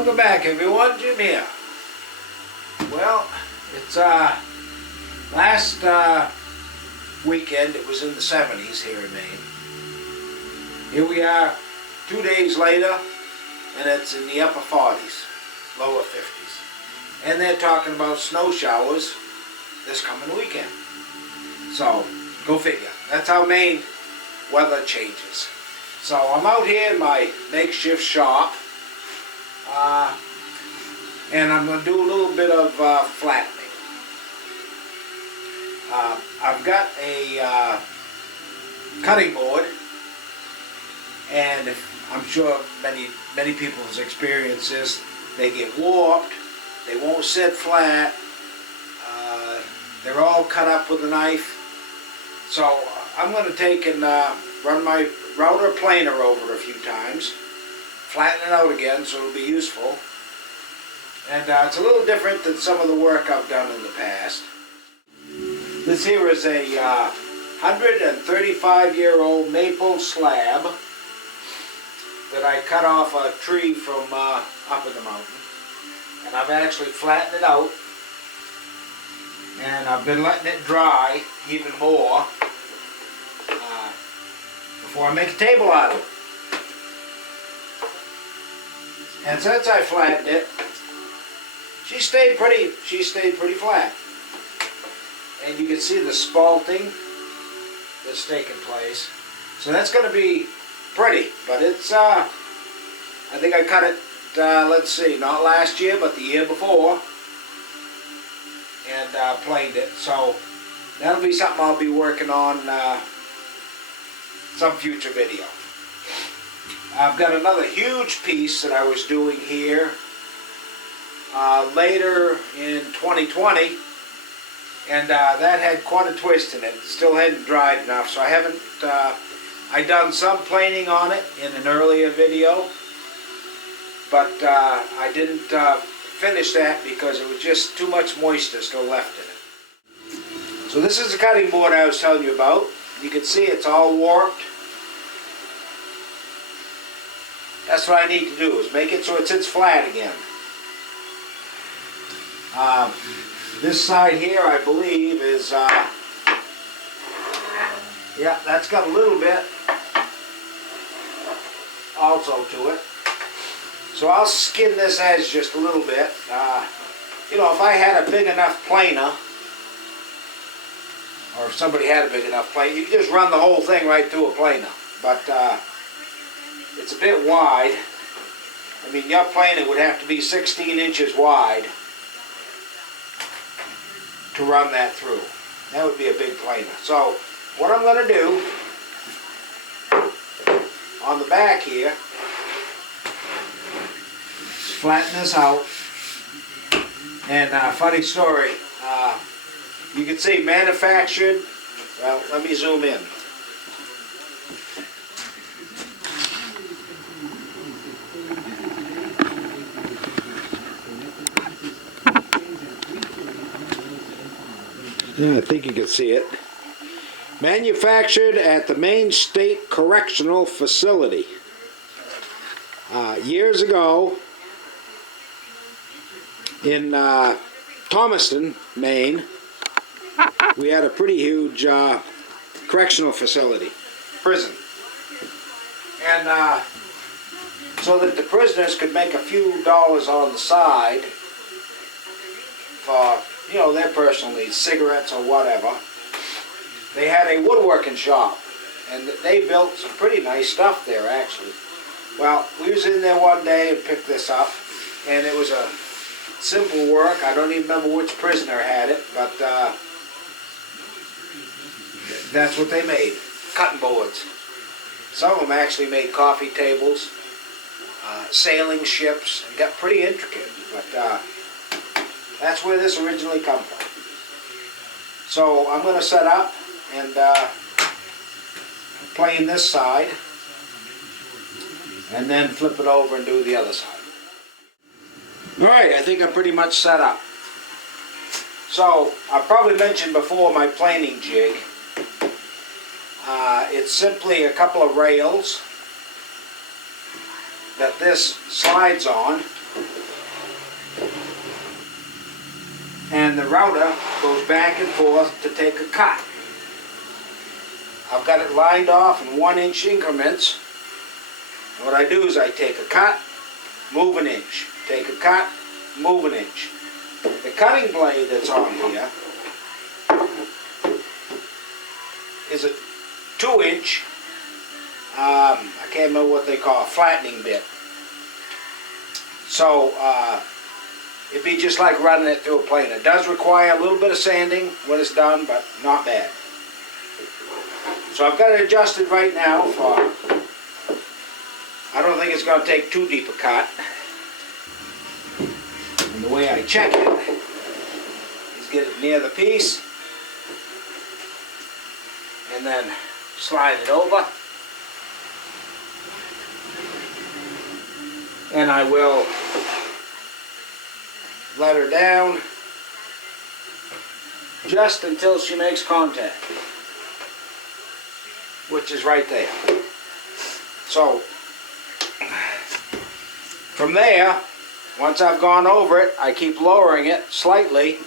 Welcome back, everyone. Jim here. Well, it's last weekend. It was in the 70s here in Maine. Here we are 2 days later, and it's in the upper 40s, lower 50s. And they're talking about snow showers this coming weekend. So, go figure. That's how Maine weather changes. So I'm out here in my makeshift shop, and I'm going to do a little bit of flattening. I've got a cutting board, and I'm sure many people have experienced this. They get warped, they won't sit flat, they're all cut up with a knife. So I'm going to take and run my router planer over a few times, flatten it out again so it'll be useful. And it's a little different than some of the work I've done in the past. This here is a 135-year-old maple slab that I cut off a tree from up in the mountain. And I've actually flattened it out. And I've been letting it dry even more before I make a table out of it. And since I flattened it, she stayed pretty flat. And you can see the spalting that's taking place. So that's going to be pretty, but it's I think I cut it let's see, not last year but the year before, and planed it. So that'll be something I'll be working on some future video. I've got another huge piece that I was doing here later in 2020, and that had quite a twist in it. It still hadn't dried enough, so I haven't I done some planing on it in an earlier video, but I didn't finish that because it was just too much moisture still left in it. So this is the cutting board I was telling you about. You can see it's all warped. That's what I need to do, is make it so it sits flat again. This side here, I believe, is, yeah, that's got a little bit also to it. So I'll skin this edge just a little bit. You know, if I had a big enough planer, or if somebody had a big enough planer, you can just run the whole thing right through a planer. But it's a bit wide. I mean, your planer would have to be 16 inches wide to run that through. That would be a big planer. So what I'm going to do on the back here is flatten this out. And funny story, you can see manufactured. Well, let me zoom in. Yeah, I think you can see it. Manufactured at the Maine State Correctional Facility. Years ago in Thomaston, Maine, we had a pretty huge correctional facility, prison. And so that the prisoners could make a few dollars on the side for, you know, their personal needs, cigarettes or whatever, they had a woodworking shop, and they built some pretty nice stuff there, actually. Well, we was in there one day and picked this up, and it was a simple work. I don't even remember which prisoner had it, but that's what they made, cutting boards. Some of them actually made coffee tables, sailing ships, and got pretty intricate, but that's where this originally come from. So I'm going to set up and plane this side, and then flip it over and do the other side. Alright, I think I'm pretty much set up. So, I probably mentioned before my planing jig. It's simply a couple of rails that this slides on, then the router goes back and forth to take a cut. I've got it lined off in 1-inch increments. And what I do is I take a cut, move an inch, take a cut, move an inch. The cutting blade that's on here is a 2-inch, I can't remember what they call, a flattening bit. So it'd be just like running it through a plane. It does require a little bit of sanding when it's done, but not bad. So I've got it adjusted right now for, I don't think it's going to take too deep a cut. And the way I check it is get it near the piece and then slide it over. And I will let her down just until she makes contact, which is right there. So from there, once I've gone over it, I keep lowering it slightly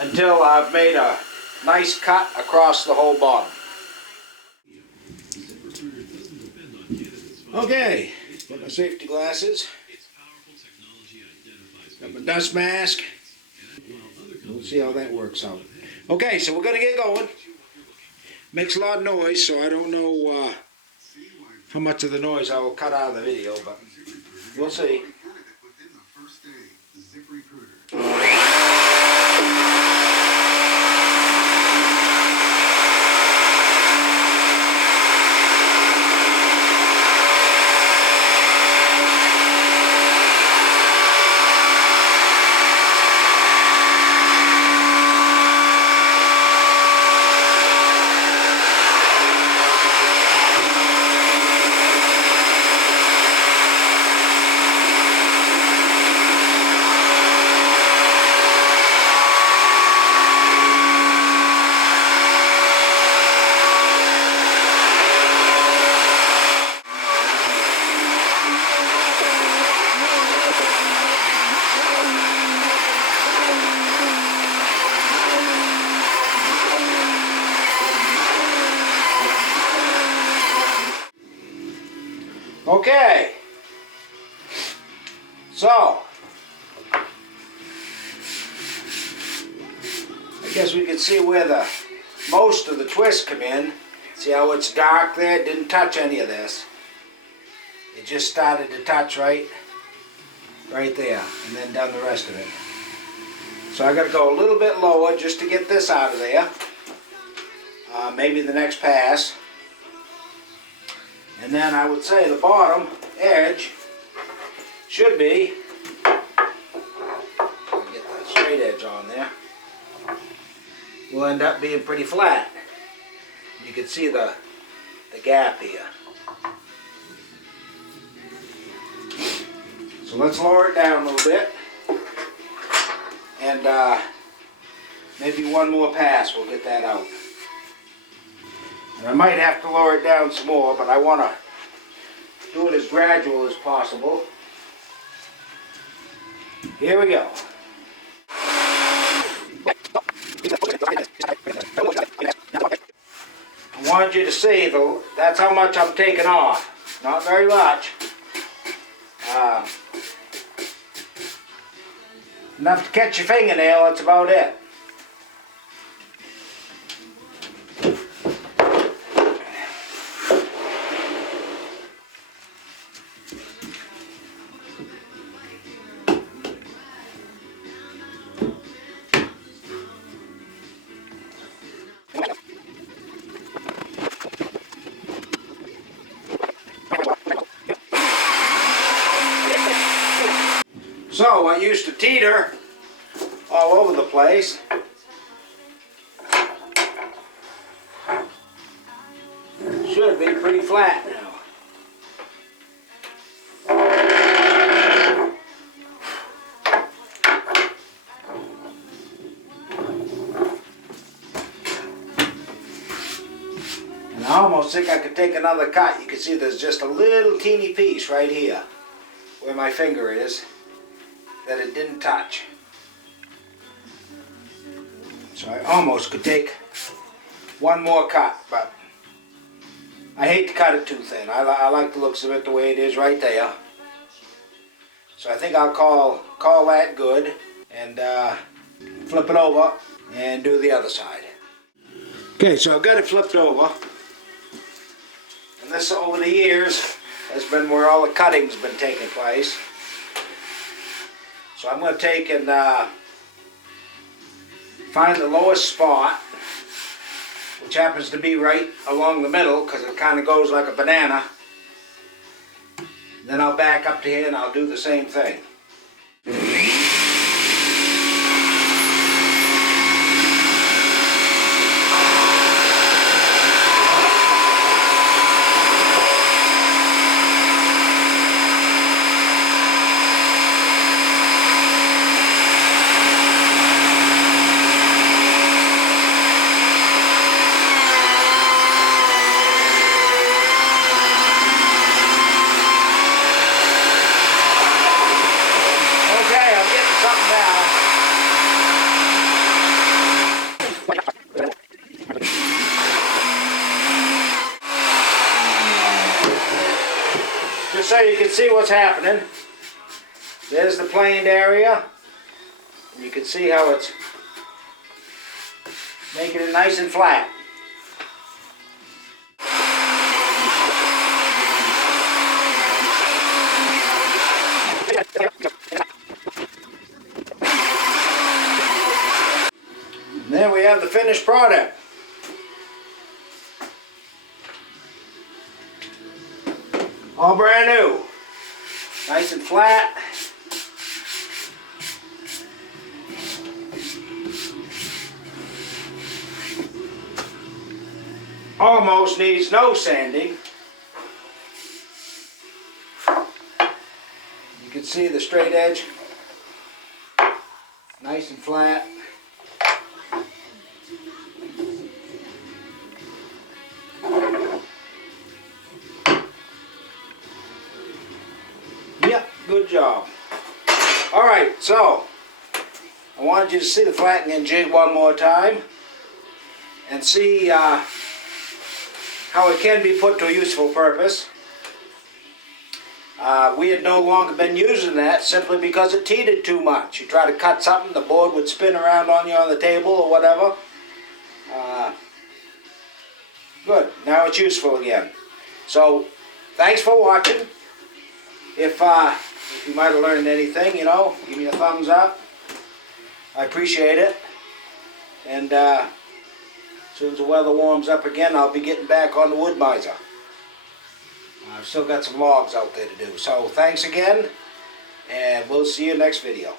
until I've made a nice cut across the whole bottom. Okay, got my safety glasses, got my dust mask. We'll see how that works out. Okay, so we're going to get going. Makes a lot of noise, so I don't know how much of the noise I will cut out of the video, but we'll see. Okay, so I guess we can see where the most of the twists come in. See how it's dark there? It didn't touch any of this. It just started to touch right there, and then done the rest of it. So I got to go a little bit lower just to get this out of there. Maybe the next pass. And then I would say the bottom edge should be, get that straight edge on there, will end up being pretty flat. You can see the gap here. So let's lower it down a little bit, and maybe one more pass will get that out. And I might have to lower it down some more, but I want to do it as gradual as possible. Here we go. I wanted you to see, that's how much I'm taking off. Not very much. Enough to catch your fingernail, that's about it. So I used to teeter all over the place. Should be pretty flat now. And I almost think I could take another cut. You can see there's just a little teeny piece right here where my finger is that it didn't touch. So I almost could take one more cut, but I hate to cut it too thin. I like the looks of it the way it is right there. So I think I'll call that good and flip it over and do the other side. Okay, so I've got it flipped over. And this over the years has been where all the cutting's been taking place. So I'm going to take and find the lowest spot, which happens to be right along the middle because it kind of goes like a banana. Then I'll back up to here and I'll do the same thing. Just so you can see what's happening, there's the planed area, and you can see how it's making it nice and flat. And there we have the finished product. All brand new. Nice and flat. Almost needs no sanding. You can see the straight edge. Nice and flat. Yep, good job. Alright, so I wanted you to see the flattening jig one more time and see how it can be put to a useful purpose. We had no longer been using that simply because it teetered too much. You try to cut something, the board would spin around on you on the table or whatever. Good, now it's useful again. So, thanks for watching. If you might have learned anything, you know, give me a thumbs up. I appreciate it. And as soon as the weather warms up again, I'll be getting back on the wood miser. I've still got some logs out there to do. So thanks again, and we'll see you next video.